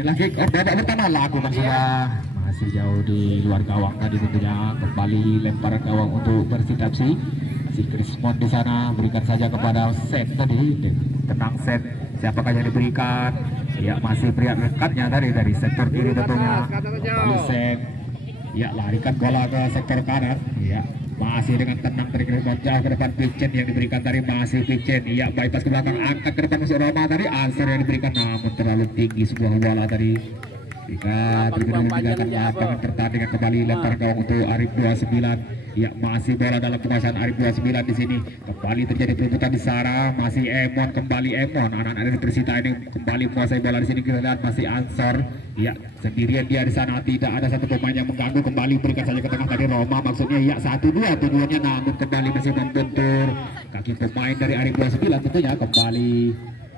Inilah kick off babak pertama, lakukan sudah masih jauh di luar gawang tadi tentunya. Kembali lemparan gawang untuk Persitapsi. Si Krismon di sana berikan saja kepada Set tadi, tenang Set, siapakah yang diberikan? Ya masih pria rekatnya dari sektor kiri tentunya. Kembali Set, ya larikan bola ke sektor kanan, ya masih dengan tenang dari Krismon jauh ke depan. Vicen yang diberikan tadi, masih Vicen, ya bypass ke belakang, angkat ke depan masuk Roma tadi. Answer yang diberikan namun terlalu tinggi sebuah bola tadi. Jika terjadi meninggalkan lapangan pertandingan, kembali lempar gawang untuk Arif 29. Ya masih bola dalam penguasaan Arif 29 di sini. Kembali terjadi perebutan di sana, masih Emon, kembali Emon. Anak-anak dari Persita ini kembali menguasai bola di sini. Kita lihat masih Ansor. Ya sendirian dia di sana, tidak ada satu pemain yang mengganggu. Kembali berikan saja ke tengah tadi Roma, maksudnya ya 1-2 tujuannya, namun kembali masih membentur kaki pemain dari Arif 29 tentunya. Kembali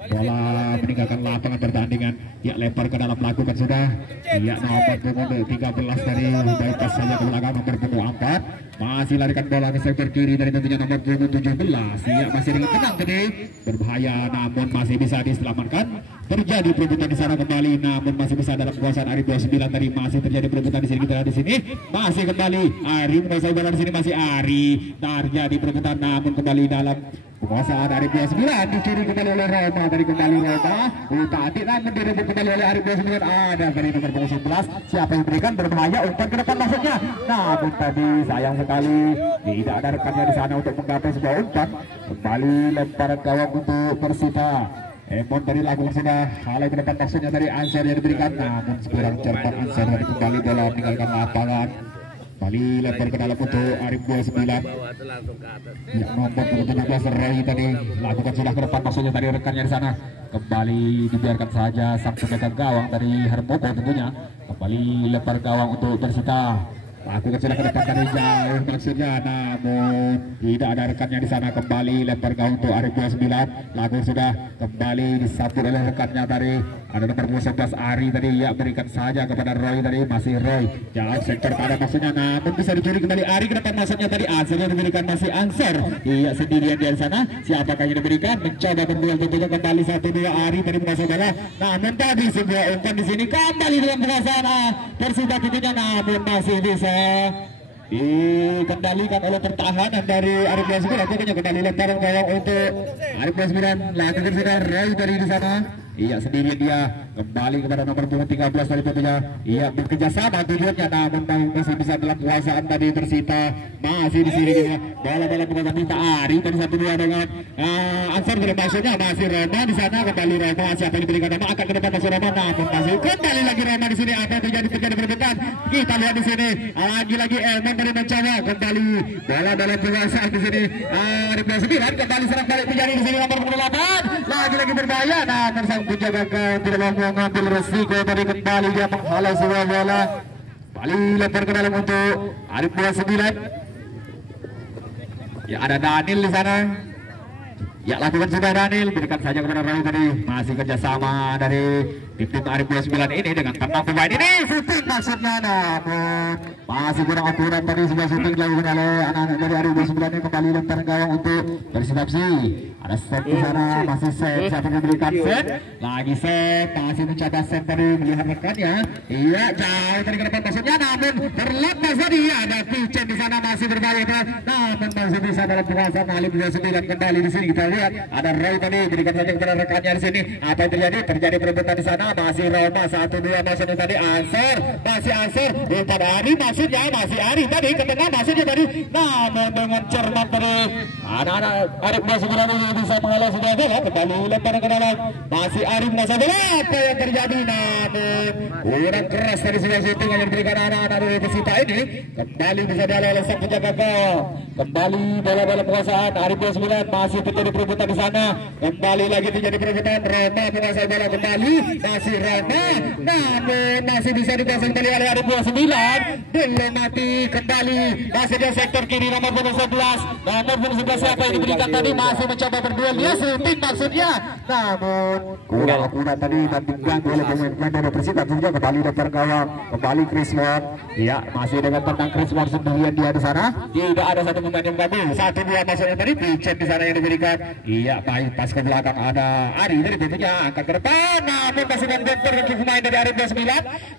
bola meninggalkan lapangan pertandingan, ya lempar ke dalam, lakukan sudah, ya nomor punggung 13 dari bypass saja ke belakang, nomor punggung 4 masih larikan bola ke sektor kiri dari tentunya nomor punggung 17, ya masih dengan tenang tadi, berbahaya namun masih bisa diselamatkan. Terjadi perebutan di sana kembali, namun masih bisa dalam penguasaan Arif 29 tadi. Masih terjadi perebutan di sini, kita lihat di sini masih kembali Ari menguasai bola di sini, masih Ari, terjadi perebutan namun kembali dalam penguasaan Arif 29, dicuri kembali oleh Roma tadi. Kembali Roma tadi namun direbut kembali oleh Arif 29, ada dari nomor 11, siapa yang berikan, berbahaya, umpan ke depan maksudnya, namun tadi sayang sekali tidak ada rekannya di sana untuk menggapai sebuah umpan. Kembali lemparan gawang untuk Persita. Emon dari lakukan sudah, halai ke depan maksudnya dari Ansar yang diberikan, namun kurang cepat Ansar dari kembali bola meninggalkan lapangan. Kembali lempar ke dalam untuk Arif 29. Ya nomor 17 Ray tadi lakukan sudah ke depan maksudnya dari rekannya di sana. Kembali dibiarkan saja sang pemegang gawang dari Hermopo tentunya. Kembali lempar gawang untuk Persita. Lakukan sudah ke depan dari jauh maksudnya, namun tidak ada rekannya di sana. Kembali lempar gawang untuk Arif 29. Lakukan sudah, kembali disambut oleh rekannya tadi. Ada nomor 11 Ari tadi, ya berikan saja kepada Roy tadi, masih Roy jauh sektor kanan maksudnya, namun bisa dicuri kembali Ari ke depan maksudnya tadi. Ansarnya diberikan masih Ansar, iya sendirian dia di sana. Siapakah yang diberikan? Mencoba berduel tentunya, kembali 1-2 Ari tadi menguasai bola, namun tadi sebuah umpan di sini kembali dalam penguasaan Persita tentunya, namun masih bisa dikendalikan oleh pertahanan dari Arif 29. Tentunya kembali lemparan gawang untuk Arif 29. Lakukan sudah Ray dari di sana. Iya sendirian dia, kembali kepada nomor punggung 13 dari tentunya. Iya bekerja sama tujuannya, namun masih bisa dalam penguasaan tadi Persita. Masih di sini dia bola dalam penguasaan minta Ari tadi 1-2 dengan Ansar bermaksudnya, masih Roma di sana. Kembali Roma, siapa yang diberikan nama akan ke depan masuk Roma, namun masih kembali lagi Roma di sini. Apa yang terjadi perebutan? Kita lihat di sini lagi Emon dari mencoba kembali bola dalam penguasaan di sini. Arif 29 kembali serang balik terjadi di sini nomor 8 lagi berbahaya, namun sang penjaga gawang tidak mau mengambil resiko tadi. Kembali dia menghalau sebuah bola, kembali lempar ke dalam untuk Arif 29. Ya ada Daniel di sana. Ya lakukan sudah Daniel, berikan saja kepada Rai tadi. Masih kerjasama dari tim Arif 29 ini dengan tenang pemain ini. Shooting maksudnya, namun masih kurang akurat tadi. Sebuah shooting dilakukan oleh anak-anak dari Arif 29 ini. Kembali lempar gawang untuk Persitapsi. Ada Set di sana, masih Set. Siapa yang diberikan Set? Lagi Set, masih mencoba Set tadi melihat rekannya. Iya jauh tadi ke depan maksudnya, namun terlepas tadi. Ada Vicen di sana masih berbahaya, namun masih bisa dalam penguasaan Arif 29. Kembali di sini kita lihat ada Ray tadi, berikan saja kepada rekannya di sini. Apa yang terjadi? Terjadi perebutan di sana. Masih Roma 1-2 maksudnya tadi. Ansar, masih Ansar pada Ari maksudnya, masih Ari tadi ke tengah maksudnya tadi, namun dengan cermat tadi anak-anak Arif 29 ini bisa mengalah sudah bola. Kembali lempar ke dalam, masih Arif masa bola. Apa yang terjadi? Namun kurang keras dari sebuah shooting yang diberikan anak-anak dari Persita ini. Kembali bisa dialih oleh sang penjaga gawang. Kembali bola dalam penguasaan Arif 29. Masih terjadi perebutan di sana. Kembali lagi terjadi perebutan. Roma menguasai bola kembali. Masih Roma, namun masih bisa dikuasai kembali oleh Arif 29. Belum mati, kembali masih di sektor kiri nomor 11. Nomor 11 siapa yang diberikan tadi? Masih mencoba berduel, dia shooting maksudnya, namun kurang akurat tadi dan diganggu oleh pemain dari Persita. Juga kembali lempar gawang, kembali Krismon. Ya masih dengan tentang Krismon sendirian dia di sana. Tidak ada satu pemain yang mengambil. 1-2 maksudnya tadi Vicen di sana yang diberikan. Iya baik, pas ke belakang ada Ari dari tentunya angkat ke depan, namun masih membentur kaki pemain dari Arif 29.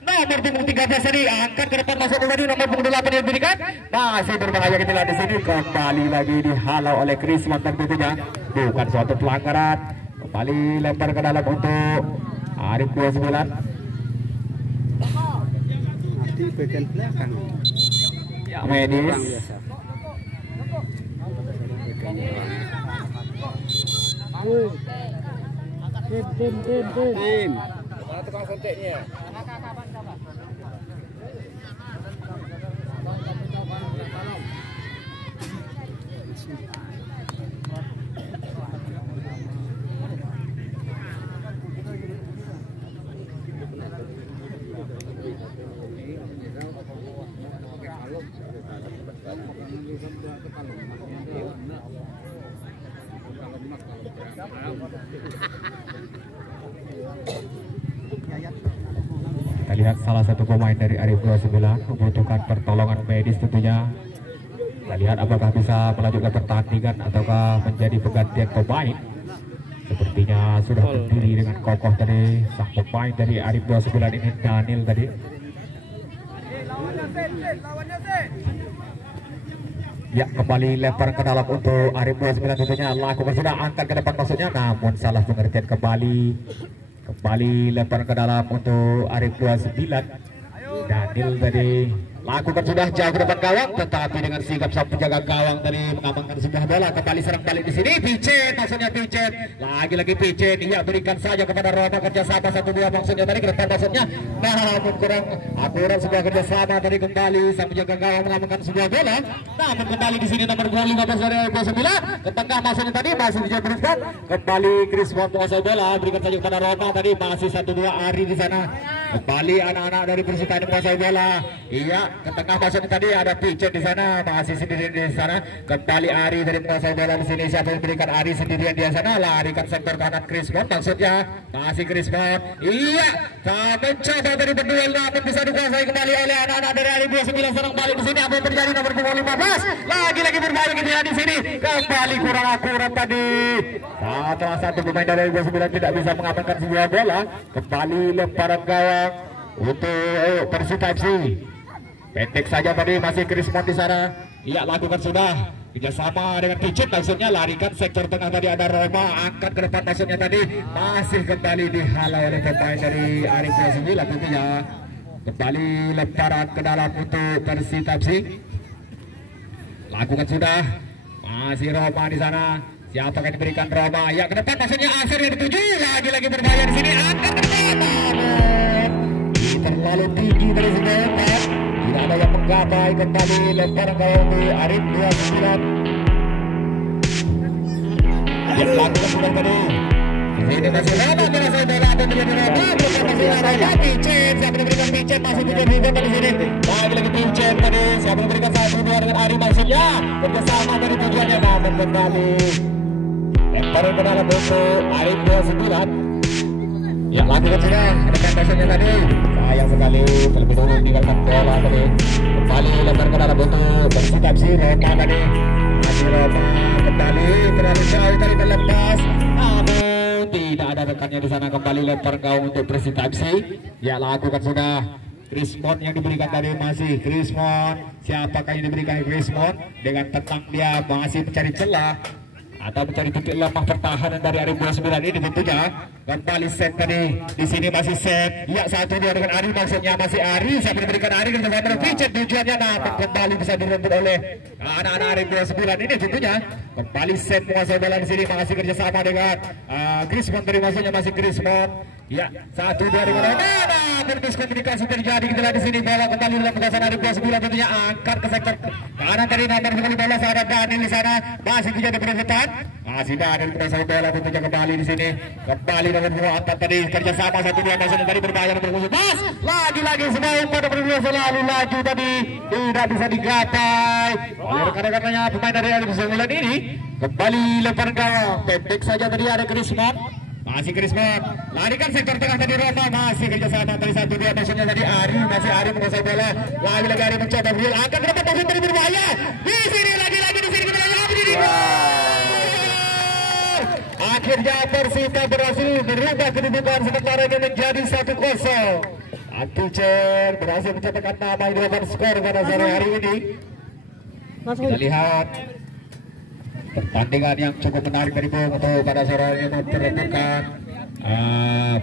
Nomor punggung 13 tadi angkat ke depan masuk tadi, nomor punggung 8 yang diberikan. Masih berbahaya kita lihat di sini, kembali lagi dihalau oleh Krisman tentunya. Bukan suatu pelanggaran. Kembali lempar ke dalam untuk Arif 29. Di bagian belakang. Ya, medis. Tim. Mana tukang sentiknya? Kita lihat salah satu pemain dari Arif 29 membutuhkan pertolongan medis tentunya. Kita lihat apakah bisa melanjutkan pertandingan ataukah menjadi penggantian pemain. Sepertinya sudah berdiri dengan kokoh tadi sang pemain dari Arif 29 ini, Daniel tadi. Ya, kembali lempar ke dalam untuk Arif 29 tentunya, lakukan sudah angkat ke depan maksudnya, namun salah pengertian kembali lempar ke dalam untuk Arif 29. Daniel tadi lakukan sudah jauh ke depan gawang, tetapi dengan sigap sang penjaga gawang tadi mengamankan sebuah bola. Kembali serang balik di sini, Picet maksudnya, Picet lagi Picet. Iya, berikan saja kepada Roma, kerjasama 1-2 maksudnya tadi ke depan maksudnya, namun kurang akurat sebuah kerjasama tadi. Kembali sang penjaga gawang mengamankan sebuah bola, namun kembali di sini nomor 15 dari 29 ke tengah maksudnya tadi, masih dijabulkan kembali Krismon menguasai bola, berikan saja kepada Roma tadi, masih 1-2 Ari di sana. Kembali anak-anak dari Persita ini menguasai bola. Iya, ke tengah maksudnya tadi ada Picet di sana, masih sendiri di sana. Kembali Ari dari menguasai bola di sini. Siapa yang berikan? Ari sendirian di sana, larikan sektor kanan Krismon maksudnya, masih Krismon. Iya, mencoba dari berduel, namun bisa dikuasai kembali oleh anak-anak dari Ari 29. Serang balik di sini, apa yang terjadi? Nomor 15 lagi berbahaya kita di sini. Kembali kurang akurat tadi. Salah satu pemain dari Ari 29 tidak bisa mengamankan sebuah bola. Kembali lemparan gawang untuk Persita FC. Pendek saja tadi, masih Krismon di sana. Iya, lakukan sudah kerjasama dengan Picet maksudnya, larikan sektor tengah tadi ada Roma, angkat ke depan maksudnya tadi, masih kembali dihalau oleh pemain dari Arif 29 tentunya. Kembali lemparan ke dalam untuk Persita FC. Lakukan sudah, masih Roma di sana. Siapa yang diberikan Roma? Ya, ke depan maksudnya Asir yang dituju, lagi berbahaya di sini, angkat ke depan. Terlalu tinggi dari sini, tidak ada yang menggapai. Kembali lemparan gawang di Arif 29. Yang lakukan sudah tadi. Ini masih Roma merasai bola dan menjadi Roma, bukan masih ada Picet. Siapa yang diberikan Picet? Masih Picet di sini. Lagi Picet tadi. Siapa yang diberikan 1-2 dengan Ari maksudnya, kerjasama dari tujuannya, namun kembali lemparan ke dalam untuk Arif 29. Ya, lakukan sudah dekat dasarnya tadi. Sayang sekali terlebih dahulu meninggalkan bola tadi. Kembali lempar ke dalam untuk Persita FC. Roma tadi, masih Roma kembali terlalu jauh tadi terlepas, namun tidak ada rekannya di sana. Kembali lempar gawang untuk Persita FC. Ya, lakukan sudah. Krismon yang diberikan tadi, masih Krismon. Siapakah yang diberikan Krismon? Dengan tenang dia masih mencari celah atau mencari titik lemah pertahanan dari Arif 29 ini tentunya. Kembali set tadi, di sini masih set. Ya, 1-2 dengan Ari maksudnya, masih Ari. Siapa diberikan Ari dengan sama Picet tujuannya, namun kembali bisa direbut oleh anak-anak Arif 29 ini tentunya. Kembali set menguasai bola di sini, masih kerjasama dengan Krismon tadi maksudnya, masih Krismon. Ya, 1-2 dengan Roma, namun miskomunikasi terjadi. Kita lihat di sini bola kembali dalam penguasaan Arif 29 tentunya, angkat ke sektor kanan tadi, nomor 15 ada Daniel di sana, masih terjadi perebutan. Masih Daniel menguasai bola tentunya, kembali di sini. Kembali dengan dua angkat tadi, kerjasama 1-2 maksudnya tadi berbahaya nomor 15. Lagi semua pada berdua selalu laju tadi, tidak bisa digapai oleh rekan-rekannya pemain dari Arif 29 ini. Kembali lemparan gawang, pendek saja tadi ada Krismon. Masih Krismon, larikan sektor tengah tadi Roma, masih kerjasama tadi 1-2 maksudnya tadi Ari, masih Ari menguasai bola, lagi Ari mencoba berdiri, angkat ke depan maksudnya tadi berbahaya. Di sini lagi di sini kita lagi di sini. akhirnya Persita berhasil merubah kedudukan sementara ini menjadi 1-0. Antucer berhasil mencetakkan nama di depan skor pada sore hari ini. Kita lihat pertandingan yang cukup menarik dari Bung untuk pada sore hari ini memperebutkan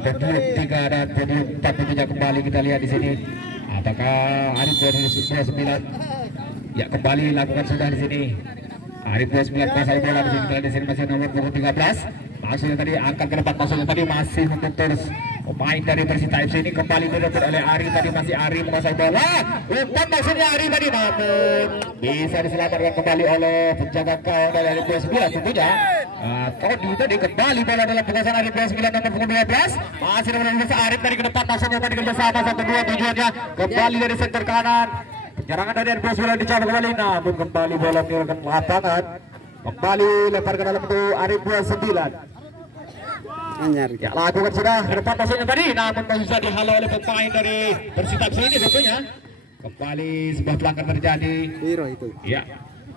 podium 3 dan podium 4 tentunya kembali kita lihat di sini. Apakah Arif 29 ya kembali lakukan sudah di sini. Arif 29 pasal bola di sini, kita lihat di sini masih nomor punggung 13. Maksudnya tadi angkat ke depan, maksudnya tadi masih untuk terus pemain dari Persita FC ini kembali direbut oleh Ari. Tadi masih Ari menguasai bola, umpan maksudnya Ari tadi, namun bisa diselamatkan kembali oleh penjaga gawang dari 29 tentunya. Todi tadi kembali bola dalam penguasaan Ari 29 nomor punggung 12. Masih nomor 12 Arif tadi ke depan, maksudnya tadi kerjasama 1-2 tujuannya kembali dari center kanan. Penyerangan dari Ari 29 dicoba kembali, namun kembali bola meninggalkan lapangan. Kembali lempar ke dalam untuk Ari 29. Anyar. Ya lakukan sudah ke depan maksudnya tadi, namun masih bisa dihalau oleh pemain dari Persita FC ini tentunya. Kembali sebuah pelanggaran terjadi. Biro itu. Ya.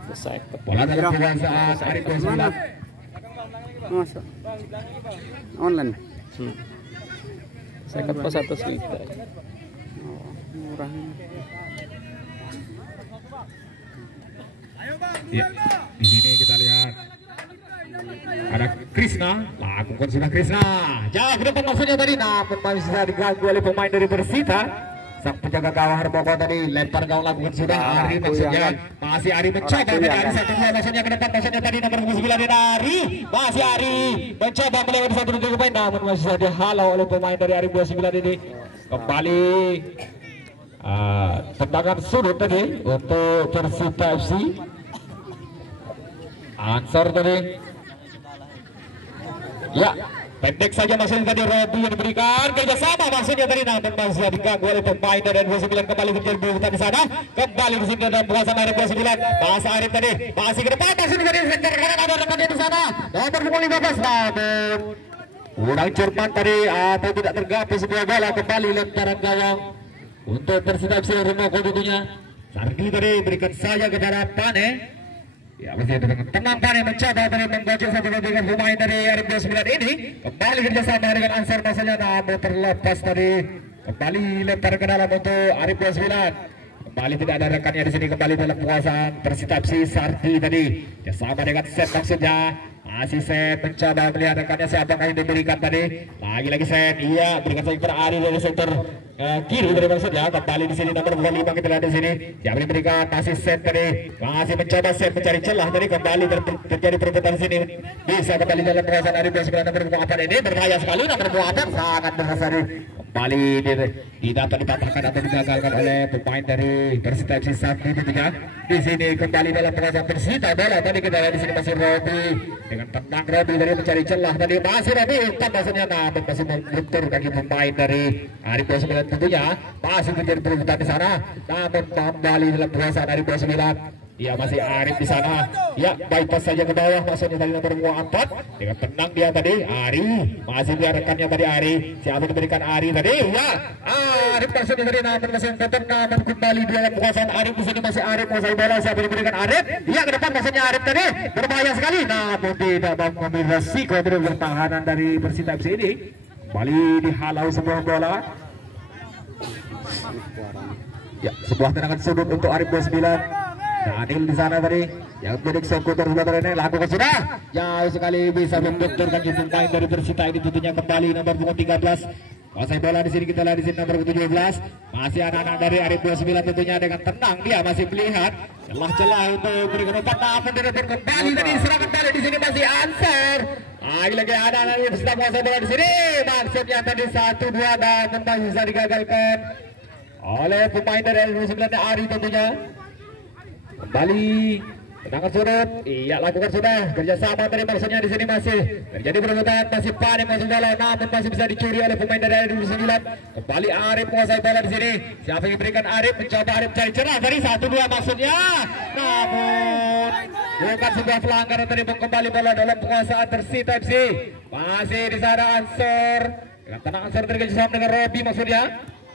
Selesai. Bola dalam penguasaan Ari 29. Masa. Online. Saya ke pos atas Twitter. Oh, murah. Ya. Di sini kita lihat ada Krisna, lakukan sudah Krisna. Jauh ke depan maksudnya tadi, namun masih bisa diganggu oleh pemain dari Persita. Sang penjaga gawang Harmoko tadi lempar gawang, lakukan sudah Ari maksudnya. Masih Ari mencoba tadi Ari 1-2 maksudnya ke depan, maksudnya tadi nomor 9 dari Ari. Masih Ari mencoba melewati 1-2 pemain, namun masih bisa dihalau oleh pemain dari Ari 29 ini. Kembali tendangan sudut tadi untuk Persita FC. Answer tadi. Ya, pendek saja maksudnya tadi Robi yang diberikan kerjasama maksudnya tadi, namun masih diganggu oleh pemain dari 29. Kembali terjadi bukan di sana, kembali di sini dan penguasaan Arif 29. Masa Arif tadi masih ke depan maksudnya tadi center kanan ada rekannya di sana nomor 15, namun kurang cermat tadi atau tidak tergapai sebuah bola. Kembali lemparan gawang untuk Persita FC Remoko tentunya. Sardi tadi berikan saja kepada Pane. Ya, masih dengan tenang Pane mencoba tadi menggocek satu dengan pemain dari Arif 29 ini. Kembali kerjasama dengan Ansar maksudnya, namun terlepas tadi. Kembali lempar ke dalam untuk Arif 29. Kembali tidak ada rekannya di sini, kembali dalam penguasaan Persita FC. Sardi tadi bersama dengan Set maksudnya. Masih Set mencoba melihat rekannya siapa yang diberikan tadi. Lagi-lagi Set, iya berikan saja kepada Ari dari sektor kiri dari maksudnya. Kembali di sini nomor 5 kita lihat di sini. Siapa yang diberikan? Masih Set tadi. Masih mencoba Set mencari celah tadi, kembali terjadi perebutan di sini. Bisa kembali dalam penguasaan Ari 29 nomor 4 ini, berbahaya sekali nomor 4 sangat berbahaya. Kembali tidak dipatahkan atau digagalkan oleh pemain dari Persita FC Sakti tentunya. Di sini kembali dalam penguasaan Persita bola tadi kita lihat di sini masih Robi dengan tenang. Robi dari mencari celah tadi, masih Robi umpan maksudnya, namun masih meluntur kaki pemain dari Arif 29 tentunya. Masih terjadi perebutan di sana, namun kembali dalam penguasaan Arif 29. Ya masih Arif di sana. Ya bypass saja ke bawah maksudnya dari nomor 4 dengan tenang dia tadi. Ari masih dia rekannya tadi Ari. Siapa diberikan Ari tadi? Ya Arif maksudnya tadi, namun masih tenang dan kembali di dalam penguasaan Arif di sini masih Arif menguasai bola. Siapa diberikan Arif? Ya ke depan maksudnya Arif tadi berbahaya sekali, namun tidak mampu mengambil resiko dari pertahanan dari Persita FC ini. Kembali dihalau sebuah bola. Ya sebuah tendangan sudut untuk Arif 29. Daniel di sana tadi yang menjadi eksekutor sebelah ini lakukan sudah jauh sekali, bisa membenturkan pemain dari Persita ini tentunya. Kembali nomor 13 kuasai bola di sini, kita lihat di sini nomor 17 masih anak-anak dari Arif 29 tentunya dengan tenang dia masih melihat celah-celah untuk berikan umpan, namun direbut kembali tadi serang kembali di sini masih Ansar. Lagi-lagi ada anak yang sedang kuasai bola di sini, maksudnya tadi 1-2 dan masih bisa digagalkan oleh pemain dari Arif 29 Ari tentunya. Kembali tendangan surut, iya lakukan sudah kerjasama tadi maksudnya di sini masih terjadi perebutan, masih panik masuk bola, namun masih bisa dicuri oleh pemain dari 29. Kembali Arif menguasai bola di sini. Siapa yang diberikan Arif? Mencoba Arif cari celah tadi 1-2 maksudnya, namun bukan sebuah pelanggaran tadi. Kembali bola dalam penguasaan Persita FC. Masih di sana Ansor dengan tenang Ansor terkerjasama dengan Robi maksudnya.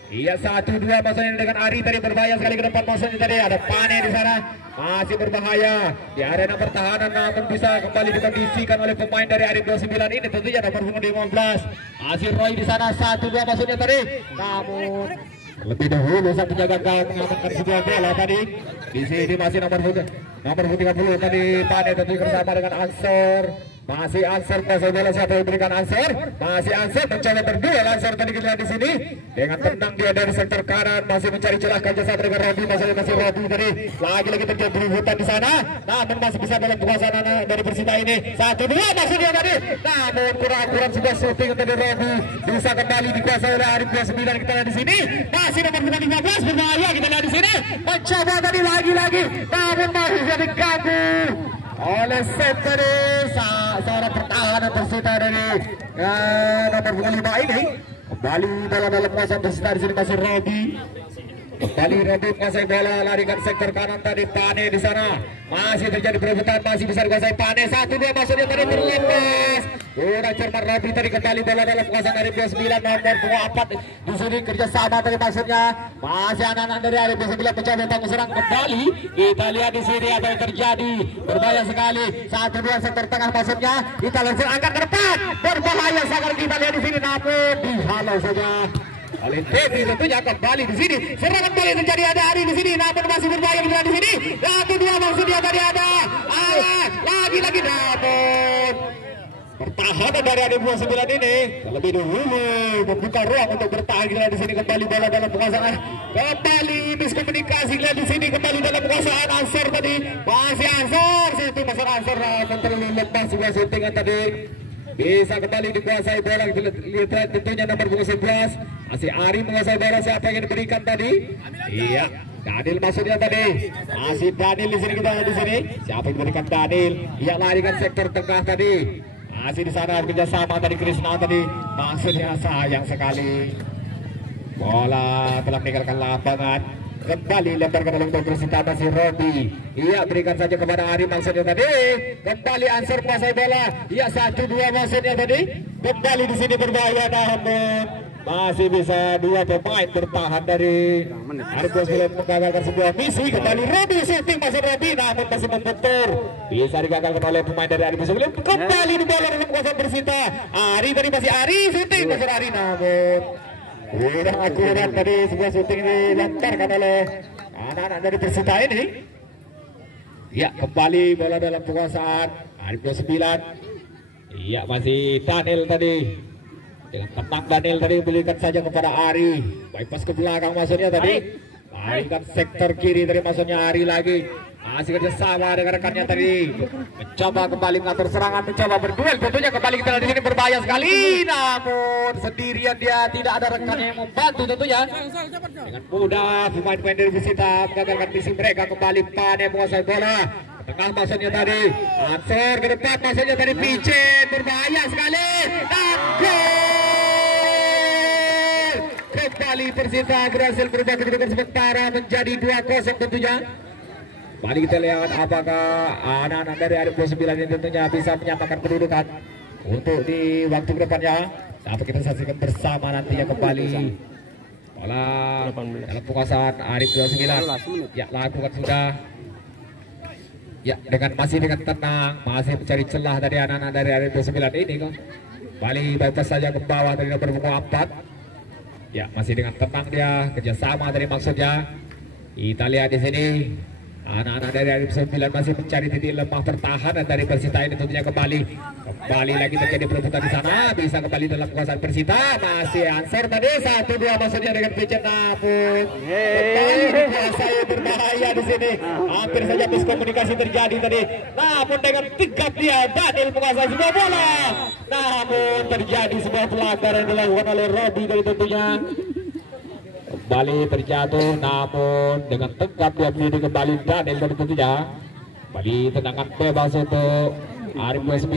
Iya 1-2 maksudnya dengan Ari tadi berbahaya sekali ke depan maksudnya tadi ada Pane di sana masih berbahaya di arena pertahanan namun bisa kembali dikondisikan oleh pemain dari Arif 29 ini tentunya nomor punggung 15 masih Roy di sana 1-2 maksudnya tadi namun lebih dahulu sang penjaga gawang mengamankan sebuah bola tadi di sini masih nomor punggung 30 tadi Pane tentunya bersama dengan Ansor. Masih Ansor pasal bola siapa yang berikan Ansor? Masih Ansor mencoba berduel Ansor tadi kita lihat di sini dengan tendang dia dari sektor kanan masih mencari celah kerjasama dengan Robi masih Robi tadi lagi terjadi berebutan di sana namun masih bisa dalam kekuasaan dari Persita ini 1-2 maksudnya tadi namun kurang sebuah shooting dari Robi bisa kembali dikuasai oleh Arif 29 kita lihat di sini masih nomor 15 berbahaya kita lihat di sini mencoba tadi lagi namun masih jadi ganggu oleh set tadi seorang pertahanan Persita dari nomor 5 ini kembali dalam kuasaan Persita di sini masih Robi kembali Robi menguasai bola larikan sektor kanan tadi Pane di sana masih terjadi perebutan masih bisa dikuasai Pane 1-2 maksudnya tadi terlepas kurang cermat Robi tadi kembali bola dalam kuasaan dari 29 nomor 24 di sini kerjasama tadi maksudnya masih anak-anak dari Arif 29 mencoba untuk serang kembali kita lihat di sini apa yang terjadi berbahaya sekali 1-2 sektor tengah maksudnya kita langsung angkat ke depan berbahaya sekali kita lihat di sini namun dihalau saja oleh Devi tentunya kembali di sini serangan kembali terjadi ada Ari di sini namun masih berbahaya di sini 1-2 maksudnya tadi ada lagi namun pertahanan dari Arif 29 ini terlebih dahulu membuka ruang untuk bertahan di sini kembali bola dalam penguasaan kembali miskomunikasi di sini kembali dalam penguasaan Ansor tadi masih Ansor satu masalah Ansor terlalu lepas sebuah shootingan tadi bisa kembali dikuasai bola lihat tentunya nomor 11 masih Ari menguasai bola siapa yang diberikan tadi iya Daniel maksudnya tadi masih Daniel di sini kita di sini siapa yang diberikan Daniel ia larikan sektor tengah tadi masih di sana kerjasama tadi Krishna tadi maksudnya sayang sekali bola telah meninggalkan lapangan kembali lempar ke dalam Persita masih Robi iya berikan saja kepada Ari maksudnya tadi kembali Ansor menguasai bola iya 1-2 maksudnya tadi kembali di sini berbahaya namun masih bisa dua pemain bertahan dari Arif 29 menggagalkan sebuah misi kembali Robi shooting masih Robi namun masih membentur bisa digagalkan oleh pemain dari Arif 29 kembali di bola dalam kuasa Persita Ari tadi masih Ari shooting masih Ari namun kurang akurat tadi sebuah shooting dilantarkan oleh anak-anak dari Persita ini ya kembali bola dalam penguasaan Arif 29 iya masih Daniel tadi dengan tenang Daniel tadi berikan saja kepada Ari bypass ke belakang maksudnya tadi larikan sektor kiri tadi maksudnya Ari lagi masih kerjasama dengan rekannya tadi mencoba kembali mengatur serangan mencoba berduel tentunya kembali kita di sini berbahaya sekali namun sendirian dia tidak ada rekannya yang membantu tentunya dengan mudah pemain-pemain dari Persita mengagalkan misi mereka kembali Pane menguasai bola tengah maksudnya tadi Ansor ke depan maksudnya tadi Picen berbahaya sekali dan kembali Persita berhasil berubah kedudukan sementara menjadi 2-0 tentunya. Mari kita lihat apakah anak-anak dari Arif 29 ini tentunya bisa menyamakan kedudukan untuk di waktu kedepannya. Saat kita saksikan bersama nantinya kembali bola dalam penguasaan Arif 29 ya lakukan sudah ya masih dengan tenang masih mencari celah dari anak-anak dari Arif 29 ini kok kembali bypass saja ke bawah dari nomor 4 ya masih dengan tenang dia kerjasama dari maksudnya kita lihat di sini anak-anak dari Arif 9 masih mencari titik lemah pertahanan dari Persita ini tentunya kembali lagi terjadi perebutan di sana bisa kembali dalam kekuasaan Persita masih Ansor tadi 1-2 maksudnya dengan Picen namun kembali dikuasai berbahaya di sini hampir saja miskomunikasi terjadi tadi namun dengan tegap dia Daniel menguasai sebuah bola namun terjadi sebuah pelanggaran yang dilakukan oleh Robi dari tentunya kembali terjatuh namun dengan tegap dia pilih kembali Daniel dari tentunya kembali tendangan bebas untuk Arif 29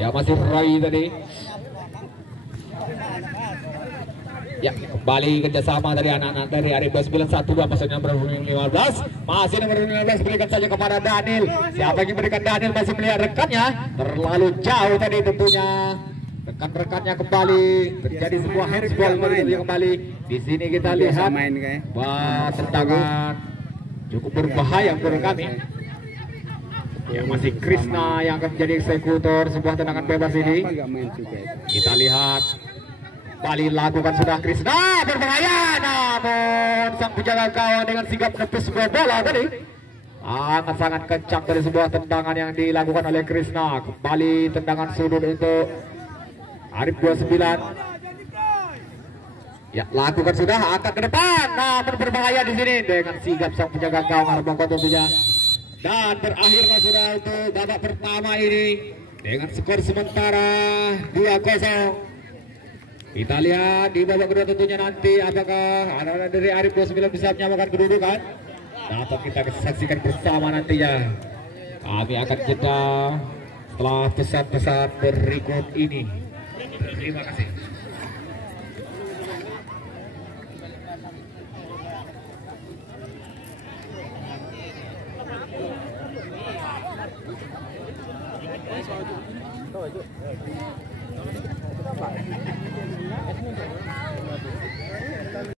ya masih Roy tadi ya kembali kerjasama dari anak-anak dari Arif 29 1-2 maksudnya nomor 15 masih nomor 15 berikan saja kepada Daniel siapa yang berikan Daniel masih melihat rekannya terlalu jauh tadi tentunya rekan-rekannya kembali terjadi sebuah handball kembali. Di sini kita lihat bahwa tendangan cukup berbahaya menurut kami. Ya, masih Krishna yang akan menjadi eksekutor sebuah tendangan bebas ini. Kita lihat kembali lakukan sudah Krishna, berbahaya, namun sang penjaga gawang dengan sigap menepis sebuah bola tadi. Sangat kencang dari sebuah tendangan yang dilakukan oleh Krishna. Kembali tendangan sudut untuk Arif 29. Ya, lakukan sudah, angkat ke depan, namun berbahaya di sini dengan sigap sang penjaga gawang Arbongko tentunya. Dan berakhirlah sudah untuk babak pertama ini dengan skor sementara 2-0. Kita lihat di babak kedua tentunya nanti apakah anak-anak dari Arif 29 bisa menyamakan kedudukan. Dapat kita saksikan bersama nantinya. Kami akan jeda setelah pesan-pesan berikut ini. Terima kasih.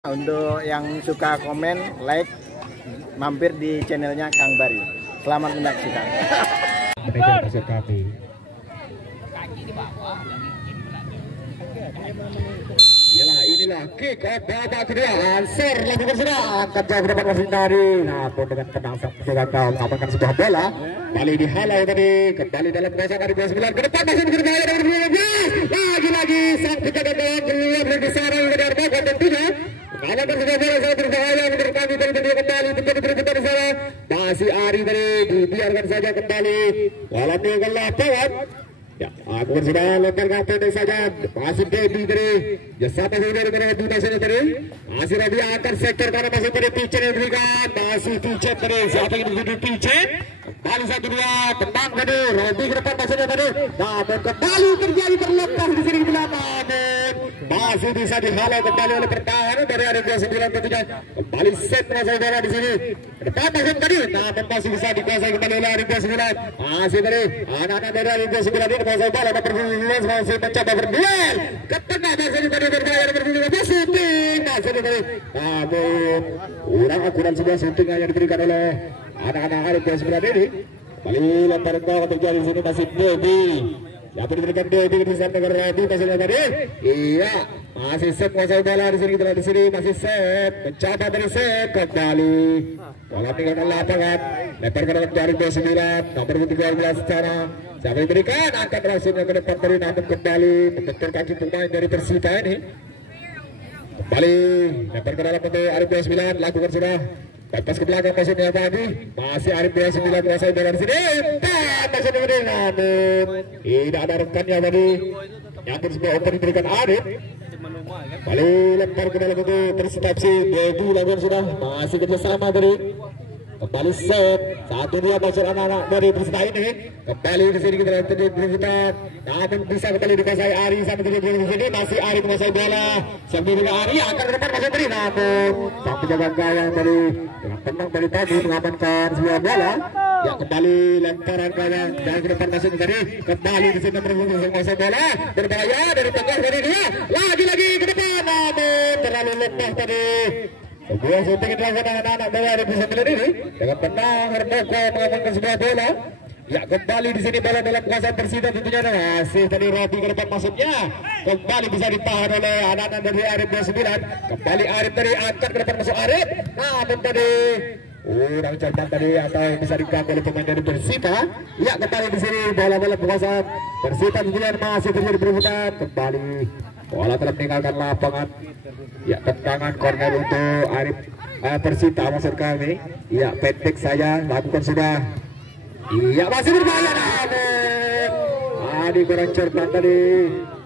Untuk yang suka komen, like, mampir di channelnya Kang Bari. Selamat menyaksikan. Yalah, inilah kick off babak kedua. Answer lakukan sudah, angkat jauh ke depan wasit tadi. Namun dengan tenang sang penjaga gawang mengamankan sebuah bola. Kembali dihalau tadi, kembali dalam kuasa dari 29 ke depan masih berbahaya dari 12. Lagi-lagi sang penjaga gawang keluar dari sana dari Arbongko tentunya. Mengamankan sebuah bola sangat berbahaya menurut kami dari kembali menjadi berputar di sana. Masih Ari tadi dibiarkan saja kembali. Walau meninggal lapangan. Ya, aku sudah lempar ke atas saja. Masih Dedi tadi. Ya, sampai sudah dengan duta sini tadi. Masih Rabi akan sektor karena masih tadi Pichen yang diberikan. Masih Pichen tadi. Siapa yang diberi Pichen? Kembali 1-2. Tenang tadi. Rabi ke depan masih tadi. Namun kembali terjadi terlepas di sini di belakang. Masih bisa dihalau kembali oleh pertahanan dari Arif 29 tentunya. Kembali set masih bola di sini. Ke depan masih tadi. Namun masih bisa dikuasai kembali oleh Arif 29. Masih tadi. Anak-anak dari Arif 29 ini masih bola masih mencoba berduel ke tengah masih tadi berbahaya masih syuting masih tadi, namun kurang akurat sebuah syuting yang diberikan oleh anak-anak Arif 29 ini. Kembali lempar gawang terjadi di sini masih Dedi. Siapa diberikan Dedi di sana negara Rabi masih tadi. Iya, masih set masih bola di sini di sini masih set mencoba dari set kembali bola tinggal lapangan lempar ke dalam dari 29 nomor 13 secara. Siapa yang berikan angkat langsungnya ke depan dari namun kembali membentur kaki pemain dari Persita ini. Kembali lempar ke dalam untuk Arif 29 lakukan sudah. Lepas ke belakang maksudnya tadi masih Arif 29 kuasai dari sini. Masih dari namun tidak ada rekannya tadi. Nyambut sebuah open diberikan Arif. Kembali lempar ke dalam untuk Persita FC. Dedi lakukan sudah masih kerjasama tadi. Kembali set 1-2 masuk anak-anak dari Persita ini. Kembali di sini kita terjadi berputar. Namun bisa kembali dikuasai Ari sampai terjadi di sini masih Ari menguasai bola. Sambil dengan Ari akan ke depan masuk tadi. Namun sang penjaga gawang dari dengan tenang dari tadi mengamankan sebuah bola. Ya, kembali lemparan gawang dan ke depan masuk tadi. Kembali di sini menguasai bola. Berbahaya dari tengah dari dia. Lagi-lagi ke depan. Namun terlalu lemah tadi. Sebuah syuting dilakukan anak-anak dari Arif 29 ini dengan tenang Arbongko mengamankan sebuah bola. Ya, kembali di sini bola dalam kuasa Persita tentunya masih tadi Rabi ke depan masuknya. Kembali bisa ditahan oleh anak-anak dari Arif 29. Kembali Arif tadi angkat ke depan masuk Arif. Namun tadi kurang cepat tadi atau bisa diganggu oleh pemain dari Persita. Ya, kembali di sini bola dalam kuasa Persita tentunya masih terjadi berputar. Kembali bola telah meninggalkan lapangan. Ya, tendangan corner untuk Arif Persita maksud kami. Ya, pendek saja lakukan sudah. Iya, masih berbahaya namun Adi kurang cermat tadi.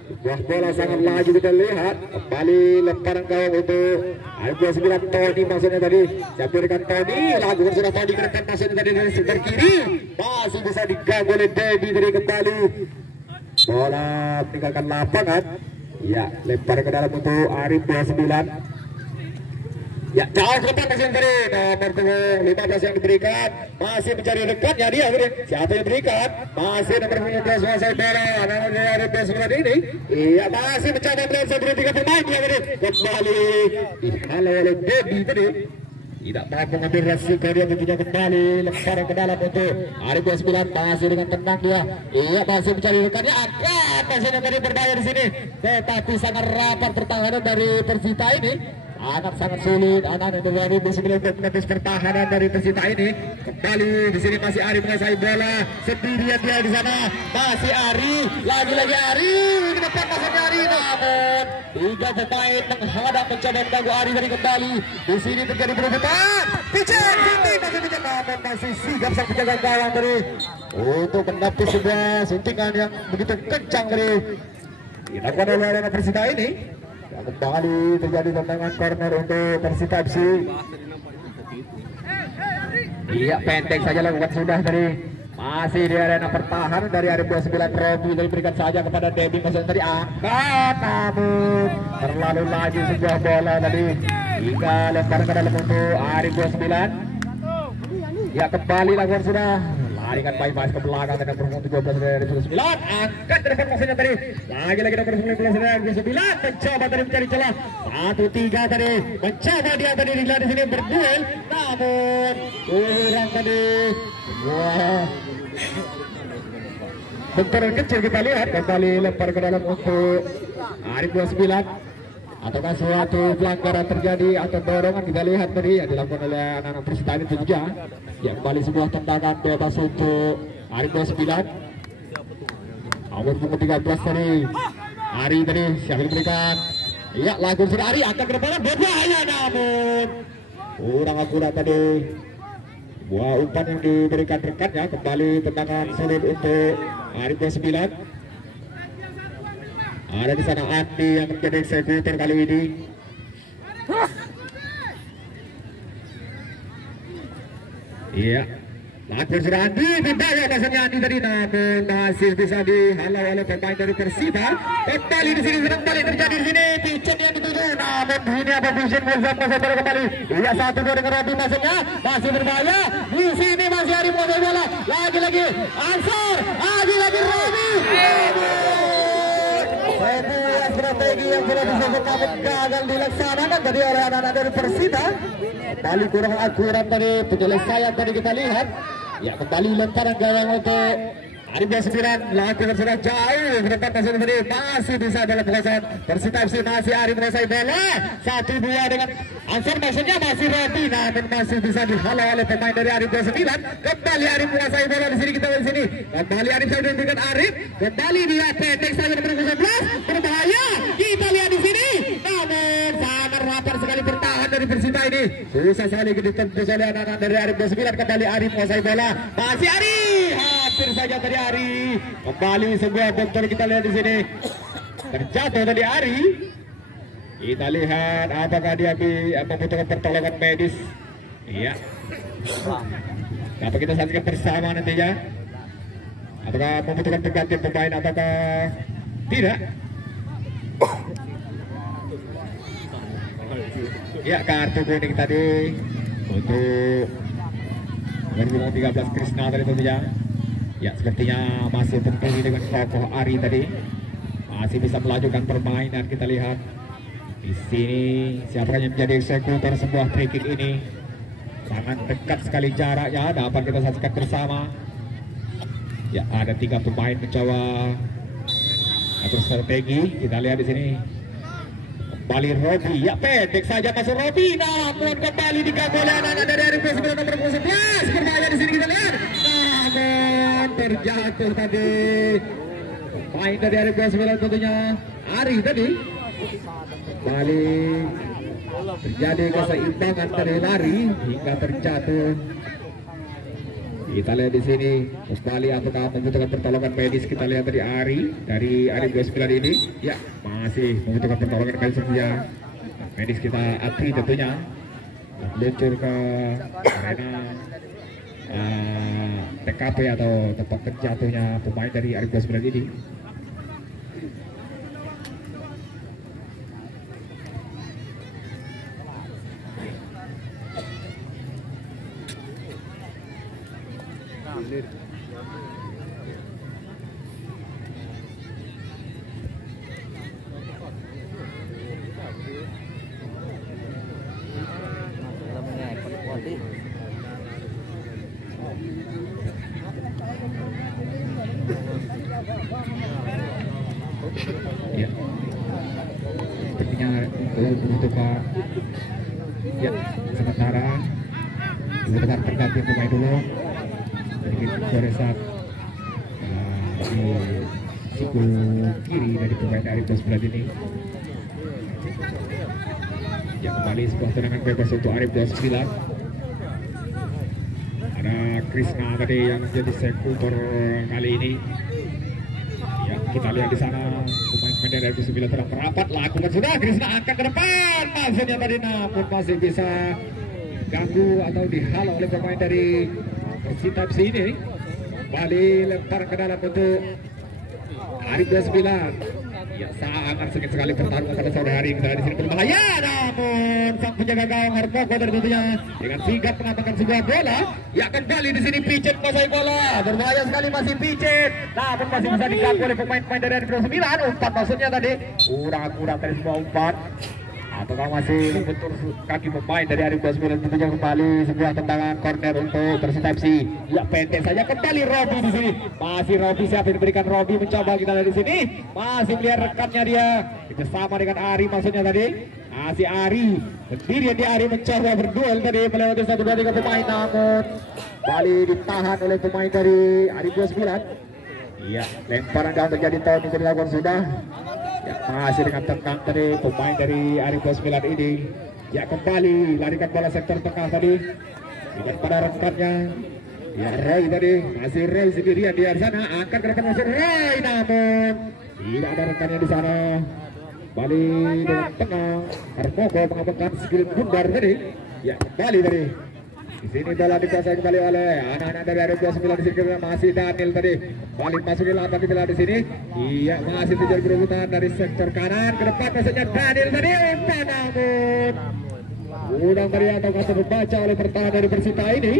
Sebuah bola sangat laju kita lihat. Kembali lemparan gawang untuk Arif 29 Tony maksudnya tadi. Siapa berikan Tony, lakukan sudah Tony ke depan maksudnya tadi dari sebelah kiri. Masih bisa diganggu oleh Dedi dari kembali. Bola meninggalkan lapangan. Ya, lempar ke dalam untuk Arif 29. Ya, jauh ke depan masih tadi nomor punggung 15 yang diberikan, masih mencari rekannya dia tadi. Siapa yang berikan? Masih nomor punggung 12 menguasai bola. Nomor dari Besmran ini, iya masih mencoba melihat tiga pemain dia tadi. Kembali dihalau oleh Debi tadi. Tidak mampu mengambil resiko dia tentunya kembali lempar ke dalam untuk Arif 29 masih dengan tenang dia. Iya masih mencari rekannya, akan masih tadi berbahaya di sini. Tetapi sangat rapat pertahanan dari Persita ini. Sangat sulit anak dari Bismillah untuk menembus pertahanan dari Persita ini. Kembali di sini masih Ari menguasai bola sendirian dia di sana. Masih Ari, lagi-lagi Ari di depan masuknya Ari, namun tiga pemain menghadap mencoba mengganggu Ari dari kembali. Di sini terjadi perebutan. Pijen, masih pijen, namun masih sigap sang penjaga gawang dari untuk menepis sebuah suntingan yang begitu kencang dari dilakukan oleh Persita ini. Kembali terjadi tendangan corner untuk Persita FC. Iya, pendek saja lakukan sudah tadi. Masih di arena pertahanan dari Arif 29 Robi dari berikan saja kepada Debi masuk tadi angkat, namun terlalu laju sebuah bola tadi. Hingga lempar ke dalam untuk Arif 29. Ya, kembali lakukan sudah. Larikan bypass ke belakang dengan performa 13 dari 29. Angkat telepon maksudnya tadi. Lagi-lagi nomor 19 dari 29. Mencoba tadi mencari celah. 1-3 tadi. Mencoba dia tadi di sini berduel. Namun kurang tadi. Wah. Benturan kecil kita lihat. Kembali lempar ke dalam untuk Arif 29. Ataukah suatu pelanggaran terjadi atau dorongan kita lihat tadi yang dilakukan oleh anak-anak Persita ini juga. Ya, kembali sebuah tendangan bebas untuk Arif 29. Nomor punggung 13 tadi. Ari tadi siapa diberikan? Iya, lagu sudah Ari akan ke depan berbahaya, namun kurang akurat tadi. Buah umpan yang diberikan rekannya. Kembali tendangan sulit untuk Arif 29. Ada di sana Andi yang menjadi eksekutor kali ini. Iya, lakukan sudah Andi, dibayar maksudnya Andi tadi, namun masih bisa dihalau oleh pemain dari Persita. Kembali di sini sedang balik terjadi di sini, Pichen yang dituju, namun ini apa Pichen bersama bola kembali. Iya, 1-2 dengan Robi maksudnya masih berbahaya. Di sini masih Arif menguasai bola, lagi-lagi Ansor, lagi-lagi Robi. Strategi yang sudah disebut namun gagal dilaksanakan tadi oleh anak-anak dari Persita. Kembali kurang akurat dari penyelesaian tadi kita lihat. Ya, kembali lemparan gawang untuk Arif 29. Lakukan sudah jauh ke depan masih bisa dalam penguasaan Persita FC. Masih Arif menguasai bola 1-2 dengan Ansor maksudnya masih Robi, namun masih bisa dihalau oleh pemain dari Arif 29. Kembali Arif menguasai bola di sini, kita di sini. Kembali Arif saya dengan Arif. Kembali dia pendek saja nomor 11 berbahaya. Kita lihat di sini. Namun sangat rapat sekali bertahan dari Persita ini. Susah sekali ditembus oleh anak-anak dari Arif 29. Kembali Arif menguasai bola. Masih Arif. Hampir saja tadi Ari. Kembali sebuah bentur kita lihat di sini. Terjatuh tadi Ari. Kita lihat apakah dia membutuhkan pertolongan medis. Iya. Dapat kita saksikan bersama nantinya. Apakah membutuhkan pergantian pemain ataukah tidak? Ya, kartu kuning tadi untuk 2013 Krisna tadi tentunya. Ya, sepertinya masih terpenuhi dengan kokoh Ari tadi. Masih bisa melajukan permainan kita lihat. Di sini siapa yang menjadi eksekutor sebuah free kick ini? Sangat dekat sekali jaraknya, dapat kita saksikan bersama. Ya, ada 3 pemain mencoba atur strategi. Kita lihat di sini. Kembali Robi, ya pendek saja masuk Robi, namun kembali diganggu oleh anak-anak dari Arif 29 nomor 11. Berbahaya di sini kita lihat. Namun terjatuh tadi. Pemain dari Arif 29 tentunya Ari tadi. Kembali terjadi keseimbangan dari lari hingga terjatuh. Kita lihat di sini kembali apakah membutuhkan pertolongan medis. Kita lihat dari Ari dari Arif 29 ini. Ya, masih membutuhkan pertolongan medis ya. Medis kita Akri tentunya meluncur ke arena TKP atau tempat terjatuhnya pemain dari Arif 29 ini. Ya, sepertinya untuk Pak. Ya, sementara dibutuhkan pergantian pemain dulu. Sedikit goresan di siku kiri dari pemain dari pos berat ini. Ya, kembali sebuah tendangan bebas untuk Arif 29. Ada Krisna tadi yang menjadi eksekutor kali ini. Ya, kita lihat di sana pemain-pemain dari 29 terang merapat, lakukan sudah. Krisna angkat ke depan, maksudnya tadi namun masih bisa ganggu atau dihalau oleh pemain dari Persita FC ini. Kembali lempar ke dalam untuk Arif 29. Ya, sangat sengit sekali pertarungan pada sore hari ini di sini berbahaya, namun sang penjaga gawang Harmoko tentunya dengan sigap mengamankan sebuah bola. Ya, kembali di sini Picet menguasai bola, berbahaya sekali masih Picet, namun masih bisa diganggu oleh pemain-pemain dari 29. Umpan maksudnya tadi kurang dari semua umpan, ataukah masih membentur kaki pemain dari Arif 29. Tentunya kembali sebuah tendangan corner untuk Persita FC. Ya, pendek saja kembali Robi di sini. Masih Robi, siapa yang diberikan Robi, mencoba kita dari sini. Masih melihat rekannya dia bersama dengan Ari maksudnya tadi. Masih Ari sendirian di Ari mencoba berduel tadi melewati 1-2-3 pemain, namun kembali ditahan oleh pemain dari Arif 29. Iya, lemparan down terjadi tahun ini dilakukan sudah. Ya, masih dengan tengah tadi pemain dari Arif 29 ini. Ya, kembali larikan bola sektor tengah tadi dengan pada rekannya. Ya, Roy tadi masih Roy sendirian di sana, angkat ke depan masuk Roy, namun tidak ada rekannya di sana. Kembali dengan tengah Harmoko mengamankan skill bundar tadi. Ya, kembali tadi. Di sini bola dikuasai kembali oleh anak-anak dari Arif 29. Di sini masih Daniel tadi. Balik masuk di lapangan kita di sini. Iya, masih terjadi berebutan dari sektor kanan ke depan maksudnya Daniel tadi, umpan namun udang tadi atau kata membaca oleh pertahanan dari Persita ini.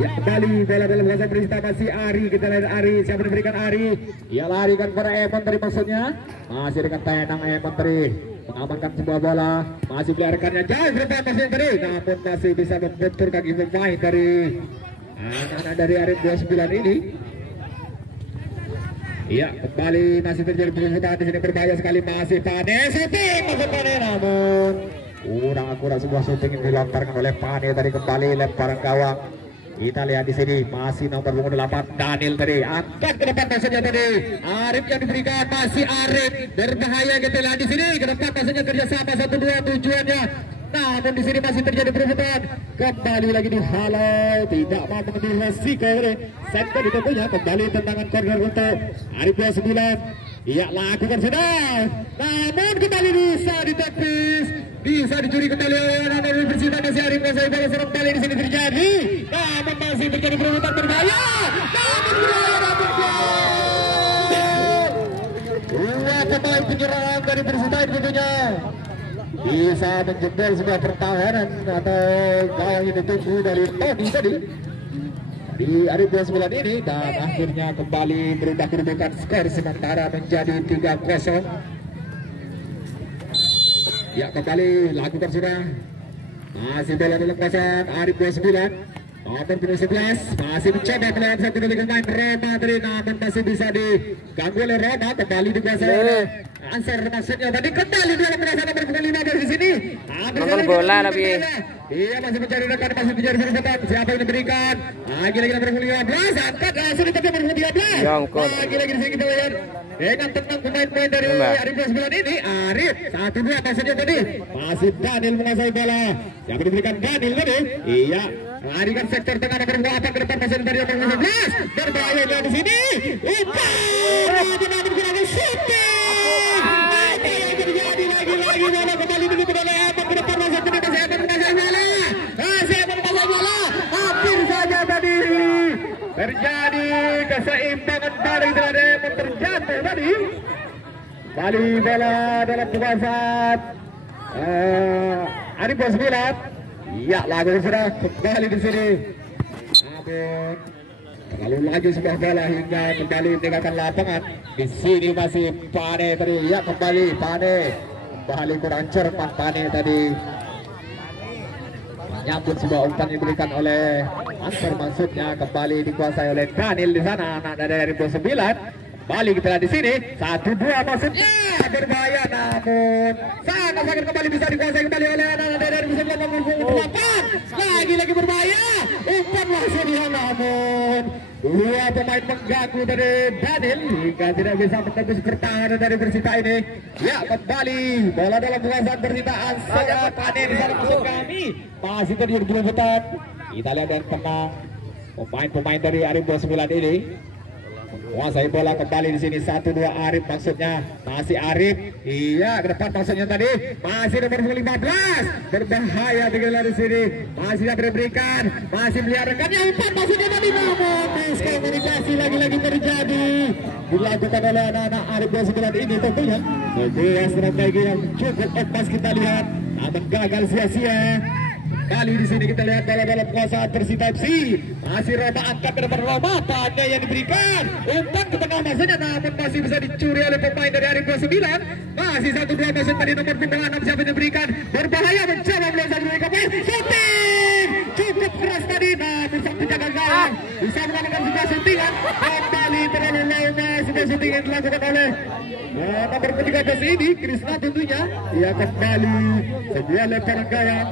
Ya, kembali bola dalam bahasa Persita masih Ari, kita lihat Ari, siapa yang diberikan Ari. Ia larikan kepada Emon tadi maksudnya. Masih dengan tenang Emon tadi mengamankan sebuah bola, masih pelarikannya jauh ke depan maksudnya tadi, namun masih bisa membentur kaki pemain dari anak-anak dari Arif 29 ini. Iya, kembali masih terjadi perebutan di sini, berbahaya sekali masih Pane, shooting masuk Pane, namun kurang akurat sebuah shooting yang dilontarkan oleh Pane tadi. Kembali lemparan gawang. Kita lihat di sini masih nomor 8 Daniel tadi, angkat ke depan maksudnya tadi. Arif yang diberikan masih Arif, berbahaya kita lihat di sini ke depan maksudnya kerjasama 1-2 tujuannya. Namun di sini masih terjadi perebutan, kembali lagi dihalau, tidak mau mengambil resiko ini. Set tadi tentunya kembali tendangan corner untuk Arif 29. Iya, lakukan sudah, namun kembali bisa ditepis, bisa dicuri kembali oleh anak Persita. Masih Arif menguasai bola, serang kembali di sini terjadi, namun masih terjadi perebutan berbahaya, namun berbahaya dapat gol. Dua pemain penyerang dari Persita tentunya bisa menjebol sebuah pertahanan atau gawang yang ditunggu dari Tony tadi di Arif 29 ini, dan akhirnya kembali berubah kedudukan skor sementara menjadi 3-0. Ya, kembali lakukan sudah, masih bola dalam kawasan Arif 29. Nomor 11 masih mencoba melawan satu dari pemain Roma tadi, namun masih bisa diganggu oleh Roma. Kembali dikuasai oleh Ansar maksudnya tadi, kembali dalam merasa nomor 5 dari sini. Nonton bola tapi. Iya, masih mencari rekan, masih mencari perebutan. Siapa yang diberikan? Lagi-lagi nomor 15, angkat langsung di nomor 13. Lagi-lagi di sini kita lihat dengan tenang pemain-pemain dari Arif 29 ini. Arif 1-2 maksudnya tadi, masih Daniel menguasai bola. Siapa yang diberikan? Daniel tadi. Iya, larikan sektor tengah nomor 4 ke depan masih dari nomor 11. Berbahaya di sini. Lagi bola kembali dulu ke dalam ke depan masih bola. Hampir saja tadi terjadi keseimbangan dari Emon terjatuh tadi. Kembali bola dalam kekuasaan Arif 29. Ya, lagu sudah kembali di sini. Namun Lalu lagi sebuah bola hingga kembali meninggalkan lapangan. Di sini masih Pane tadi. Ya kembali Pane. Kembali kurang cermat Pane tadi. Menyambut sebuah umpan yang diberikan oleh Ansor, maksudnya kembali dikuasai oleh Daniel di sana, anak dari 9. Kembali kita lihat di sini 1-2 maksudnya berbahaya, namun sangat kembali bisa dikuasai kembali oleh anak dari 9. Lagi berbahaya, umpan maksudnya, namun dua pemain mengganggu dari Daniel hingga tidak bisa menembus pertahanan dari Persita ini. Ya kembali bola dalam penguasaan Persita. Ansor Pane di sana musuh kami masih terjadi berebutan. Kita lihat dan tenang pemain-pemain dari Arif 29 ini menguasai bola kembali di sini. 1-2 Arif maksudnya, masih Arif. Iya ke depan maksudnya tadi, masih nomor 15 berbahaya di sini, masih tidak diberikan, masih melihat rekannya, umpan maksudnya tadi, namun miskomunikasi lagi terjadi dilakukan oleh anak-anak Arif 29 ini. Tentunya sebuah strategi yang cukup emas kita lihat, namun gagal sia-sia. Kali di sini kita lihat bola-bola penguasaan Persita FC. Masih Roma angkat ke depan, Roma pandai yang diberikan, umpan ke tengah maksudnya, namun masih bisa dicuri oleh pemain dari Arif 29. Masih 1-2 maksud tadi nomor punggung 6 siapa yang diberikan, berbahaya mencoba melesat dari pemain, shooting cukup keras tadi, namun sang penjaga gawang bisa melakukan sebuah shootingan. Kembali terlalu lama sebuah shooting yang dilakukan oleh nomor 13 ini, Krisna tentunya. Ia kembali sebuah lemparan gawang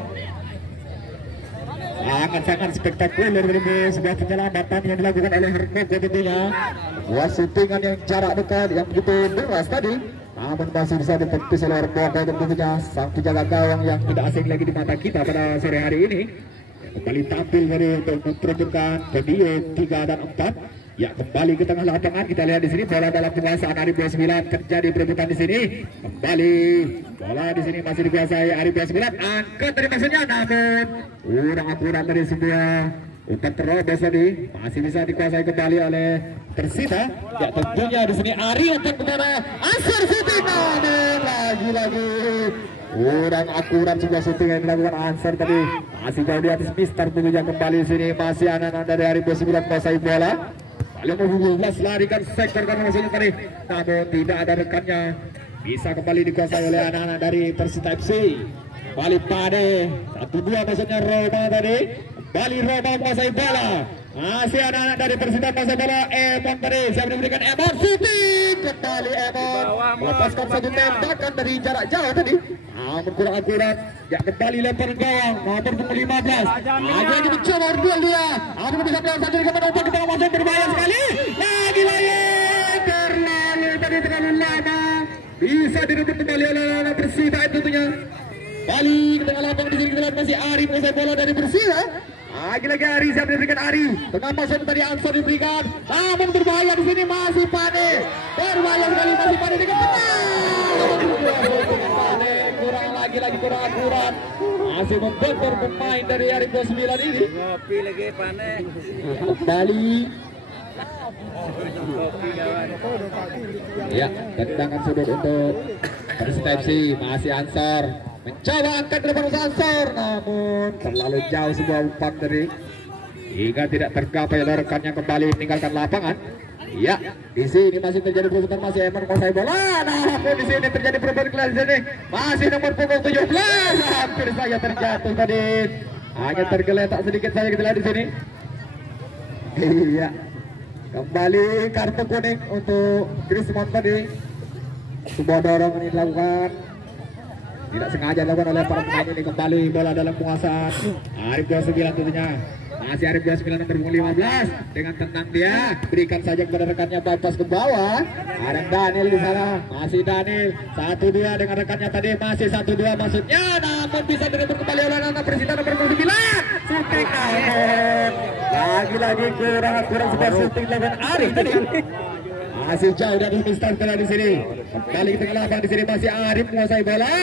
sangat spektakuler, sebuah penyelamatan yang dilakukan oleh Hermoko tentunya. Sebuah shootingan yang jarak dekat yang begitu deras tadi, namun masih bisa ditepis oleh Hermoko tentunya, sang penjaga gawang yang tidak asing lagi di mata kita pada sore hari ini. Kembali tampil dari untuk memperuntukkan video 3 dan 4. Ya kembali ke tengah lapangan, kita lihat di sini bola dalam penguasaan Arif 29, terjadi perebutan di sini. Kembali bola di sini masih dikuasai Arif 29, angkat dari maksudnya, namun kurang akurat dari sebuah umpan terobos tadi, masih bisa dikuasai kembali oleh Persita. Ya tentunya di sini Ari akan kepada Ansor City, namun lagi-lagi kurang akurat sebuah shooting yang dilakukan Ansor tadi, masih jauh di atas Mister tentunya. Kembali di sini masih anak-anak dari Arif 29 menguasai bola. Lalu 15 larikan sektor karena maksudnya tadi, namun tidak ada rekannya, bisa kembali dikuasai oleh anak-anak dari Persita FC. Kembali Pane 1-2 maksudnya Roma tadi, kembali Roma menguasai bola, masih anak-anak dari Persita menguasai bola. Emon tadi siap diberikan, Emon shooting, kembali Emon melepaskan satu tembakan dari jarak jauh tadi, namun kurang akurat. Ya kembali lempar gawang nomor 15, lagi mencoba duel dia, namun bisa melawan satu kepada umpan, kita masuk berbahaya sekali, lagi terlalu lama, bisa direbut kembali oleh anak Persita tentunya. Balik ke tengah lapangan di sini kita lihat masih Ari menguasai bola dari Persita. Lagi Ari siap diberikan, Ari tengah masuk tadi, Ansor diberikan, namun berbahaya di sini, masih Pane, berbahaya sekali, masih Pane dengan lagi kurang akurat, masih membentur pemain dari Arif 29 ini. Ngopi lagi Pane. Kembali ya, tendangan sudut untuk Persita FC. Masih Ansor mencoba angkat ke depan Ansor, namun terlalu jauh sebuah umpan dari hingga tidak tergapai oleh rekannya. Kembali meninggalkan lapangan. Ya, di sini masih terjadi perebutan, masih Emon menguasai bola. Namun di sini terjadi perebutan di sini, masih nomor punggung 17, hampir saja terjatuh tadi, hanya tergeletak sedikit saja kita lihat di sini. Iya, kembali kartu kuning untuk Krismon tadi. Sebuah dorongan yang dilakukan, tidak sengaja dilakukan oleh para pemain ini. Kembali bola dalam penguasaan Arif 29 tentunya. Masih Arif 29 nomor 15 dengan tenang dia, berikan saja kepada rekannya, bypass ke bawah. Ada Daniel di sana, masih Daniel 1-2 dengan rekannya tadi, masih 1-2 maksudnya, namun bisa direbut kembali oleh anak Persita nomor 9. Shooting, namun lagi kurang sebuah shooting dilakukan Arif tadi. Masih jauh dari Mister di sini. Kembali ke tengah lapangan di sini masih Arif menguasai bola.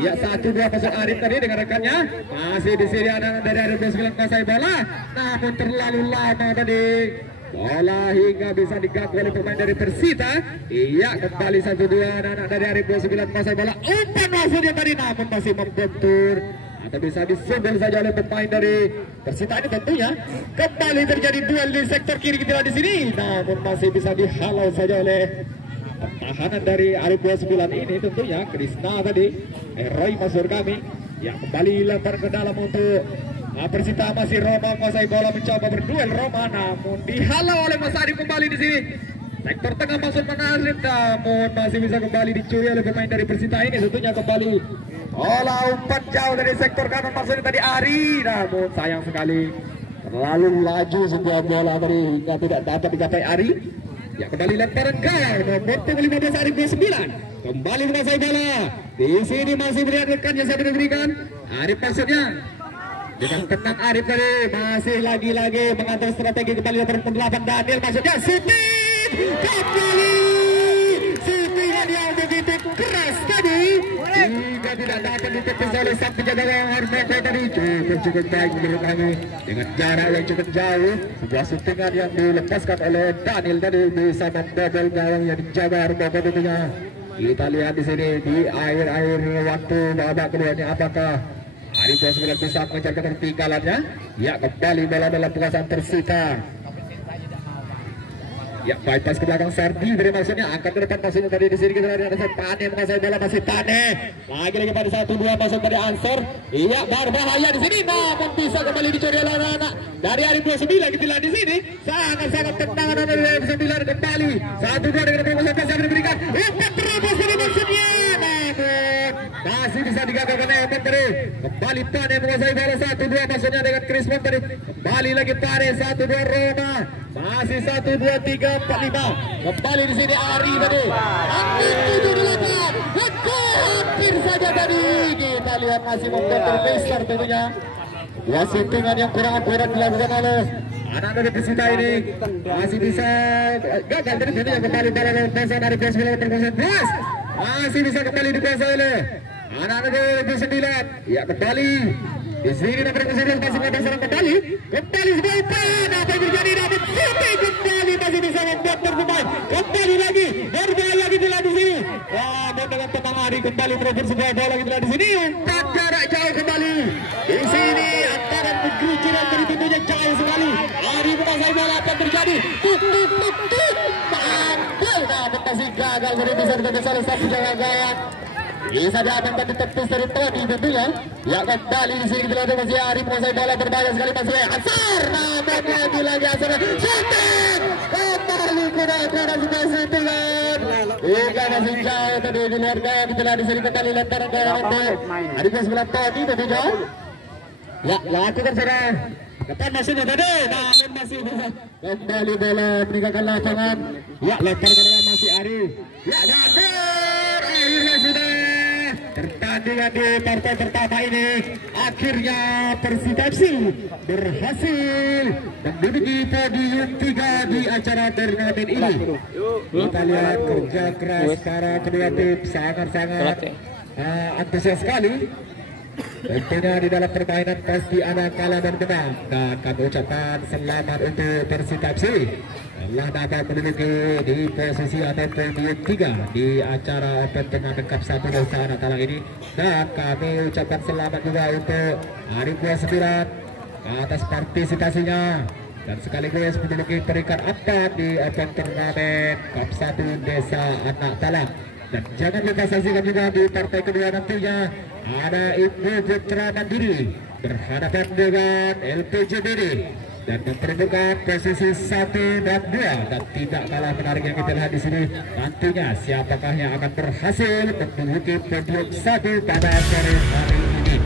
Iya 1-2 masuk Arif tadi dengan rekannya. Masih di sini ada dari Arif 29 menguasai bola. Namun terlalu lama tadi. Bola hingga bisa diganggu oleh pemain dari Persita. Iya kembali 1-2 anak dari Arif 29 menguasai bola. Umpan maksudnya tadi, namun masih membentur atau bisa disundul saja oleh pemain dari Persita ini tentunya. Kembali terjadi duel di sektor kiri kita di sini, namun masih bisa dihalau saja oleh pertahanan dari Arif 29 ini tentunya. Krisna tadi, Roy Masur kami yang kembali lempar ke dalam untuk Persita. Masih Roma menguasai bola, mencoba berduel Roma, namun dihalau oleh Mas Arif kembali di sini. Sektor tengah masuk Nasir, namun masih bisa kembali dicuri oleh pemain dari Persita ini tentunya. Kembali bola umpan jauh dari sektor kanan maksudnya tadi Ari, namun sayang sekali terlalu laju sebuah bola tadi hingga tidak dapat dicapai Ari. Ya, kembali lemparan gawang nomor 15 Arif 29 kembali menguasai bola. Di sini masih melihatkan yang saya berikan Arif maksudnya. Dengan tenang Arif tadi masih lagi-lagi mengatur strategi. Kembali lemparan 8 Daniel maksudnya shooting kembali. Shootingan yang begitu keras tadi hingga tidak dapat ditepis oleh sang penjaga gawang Armando tadi. Cukup baik menurut kami dengan jarak yang cukup jauh. Sebuah shootingan yang dilepaskan oleh Daniel tadi bisa membobol gawang yang dijaga Armando tentunya. Kita lihat di sini di akhir-akhir waktu babak kedua ini apakah Arif 29 bisa mengejar ketertinggalannya. Ya, kembali bola dalam penguasaan Persita. Ya, bypass ke belakang Sardi dari maksudnya angkat ke depan maksudnya tadi di sini kita lihat ada Tane menguasai bola, masih Tane lagi pada 1-2 masuk dari Ansor. Iya, berbahaya di sini namun bisa kembali dicuri oleh anak dari Arif 29. Kita lihat di sini sangat-sangat tenang dari Arif 29 kembali 1-2 dengan promosi yang diberikan. Umpan terobos dari maksudnya namun masih bisa digagalkan oleh Umpan tadi. Kembali Tane menguasai bola 1-2 maksudnya dengan Krismon tadi. Kembali lagi Tane 1-2 Roma. Masih 1, 2, 3, 4, 5. Kembali di sini Ari tadi. Angin 7-8. Hampir saja tadi. Kita lihat masih membentur besar tentunya. Dua shootingan yang kurang akurat dilakukan oleh anak dari Persita ini. Masih bisa gagal tadi tentunya. Kembali bola lempasan dari Persita terkonsen. Masih bisa kembali dikuasai oleh anak dari Persita. Ya, kembali di sini nomor 19 masih ada serang kembali sebuah umpan. Apa yang terjadi? Dapat shooting kembali masih bisa membuat terpemain. Kembali lagi berbahaya kita lihat di sini. Dan dengan tenang Ari kembali merebut sebuah bola kita lihat di sini. Umpan jarak jauh kembali. Di sini antara Negeri dan tentunya jauh sekali. Ari menguasai bola, apa yang terjadi? Tuk. Mantul. Namun masih gagal dari bisa ditetes oleh satu jaga gawang. Bisa diamankan ditepis dari Tony tentunya. Ya, kembali di sini kita lihat masih Arif menguasai bola, berbahaya sekali masih Ansar. Namun lagi Ansar shooting. Kembali kuda-kuda sebuah shootingan. Hingga masih jauh tadi di luar gawang. Kita lihat di sini kembali lemparan gawang untuk Arif 29 Tony tentunya. Ya, lakukan sudah depan maksudnya tadi, namun masih bisa kembali bola meninggalkan lapangan. Ya, lempar ke dalam masih Arif. Ya, dan akhirnya sudah pertandingan di partai pertama ini akhirnya Persita FC berhasil menduduki podium 3 di acara turnamen ini. Kita lihat kerja keras para kedua tim sangat-sangat antusias sekali. Tentunya di dalam permainan pasti ada kalah dan menang, dan kami ucapkan selamat untuk Persita FC telah dapat menduduki di posisi atau podium 3 di acara Open Turnamen Cup 1 Desa Anak Talang ini, dan kami ucapkan selamat juga untuk Arif 29 atas partisipasinya dan sekaligus menduduki peringkat 4 di Open Turnamen Cup 1 Desa Anak Talang. Dan jangan lupa saksikan juga di partai kedua nantinya ada Ibu Putra Mandiri berhadapan dengan LPJBD dan memperebutkan posisi 1 dan 2, dan tidak kalah menarik yang kita lihat di sini nantinya siapakah yang akan berhasil menduduki podium 1 pada sore hari ini.